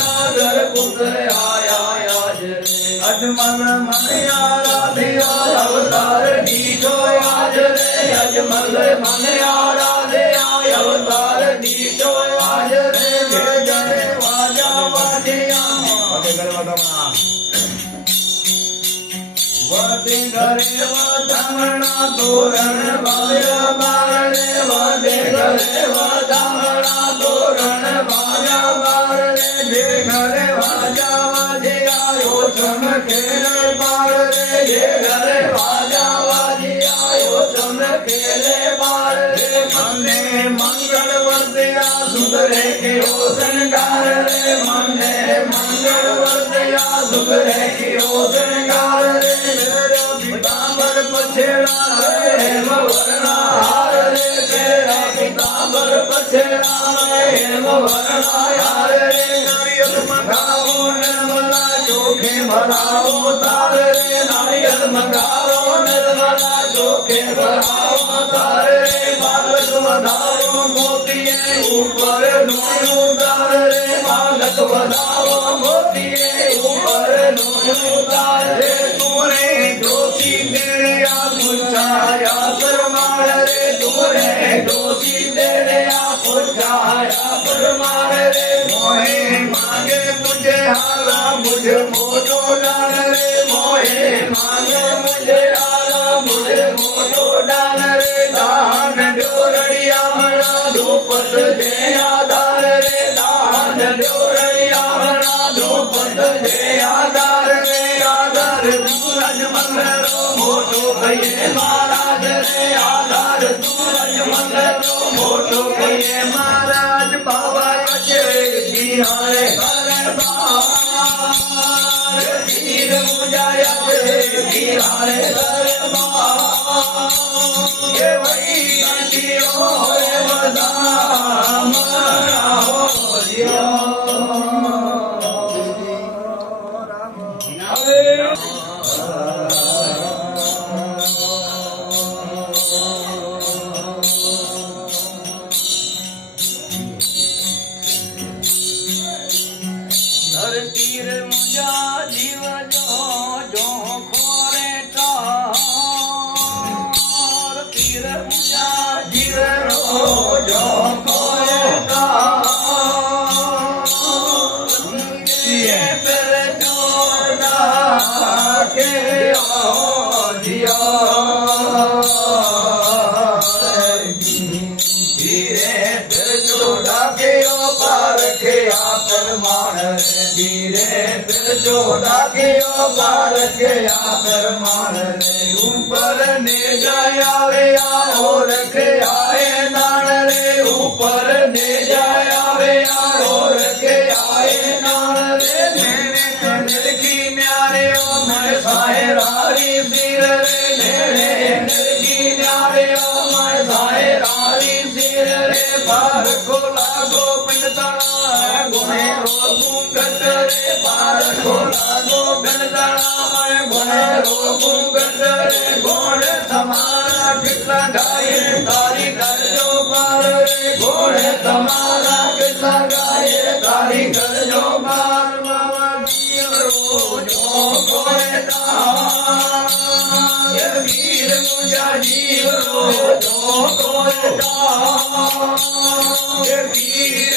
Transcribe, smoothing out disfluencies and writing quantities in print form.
नागर पुत्र आया आज रे अजमल मन आराध्या अवतार दीठो आज रे अजमल मन आराध्या अवतार दीठो आज रे जय जय वाजा वाजिया वादे घरे वादमना तोरण वाया बारणे वादे घरे वादमना तोरण वाया बारणे जे घरे वाजा वाजे आयो चमके रे बारणे जे घरे वाजा वाजे आयो चमके रे बारणे मने मंगल वर्दया सुधरे के ओ श्रृंगार रे मने मंगल वर्दया सुधरे के ओ श्रृंगार रे पीतांबर पछेड़ा हेम वर्णा हार रे तेरा पीतांबर पछेड़ा हेम वर्णा हार रे नारियल मंगाओ निर्मला चोखे भराओ तार रे नारियल मंगाओ निर्मला चोखे भराओ तार रे बालक बधाओ मोतिये ऊपर नोयो तार रे बालक बधाओ मोतिये ऊपर नोयो तार रे तूने दोषी तेरिया पुछाया परमार रे तूने दोषी तेरिया पुछाया परमार रे मोहे मांगे तुझे हाला मुझे मोटो डाल रे मोहे मांगे मुझे हाला मुझे मोटो डाल रे दान डोरड़िया मना धूपत जे आधार रे दान डोरड़िया मना धूपत जे आधार रे आधार सूरज मंगलो मोटो कहिए महाराज रे आधार सूरज मंगलो मोटो कहिए महाराज बाबा कचरे बिहारे हरे बार तीर मुजाया बिहारे हरे बार ये वही कंटियो है बदाम हो दियो तीर मुझा जीव जो खोरे तार तीर मुझा जीव जो खोरे तार ये पर जोड़ा के ओ जिया धीरे फिर जोड़ा के ओ पार के आकर मान धीरे फिर जोड़ा के ओ पार के आकर मान रे ऊपर ने जाया वे आओ रखे आए नान रे ऊपर ने जाया वे आओ रखे आए नान रे मेरे कंदर की न्यारे ओ मन साहेरारी सिर रे मेरे कंदर की न्यारे ओ मन साहेरारी सिर रे पार को लागो पिंड तना गुणे रो गुंगट रे पार को लागो पिंड तना गुणे रो गुंगट रे घोड़े समारा कितना गाये तारी कर जो पार रे घोड़े समारा कितना गाये तारी कर जो पार बाबा रो जो घोड़े ये वीर मुझा जीव रो जो घोड़े ये वीर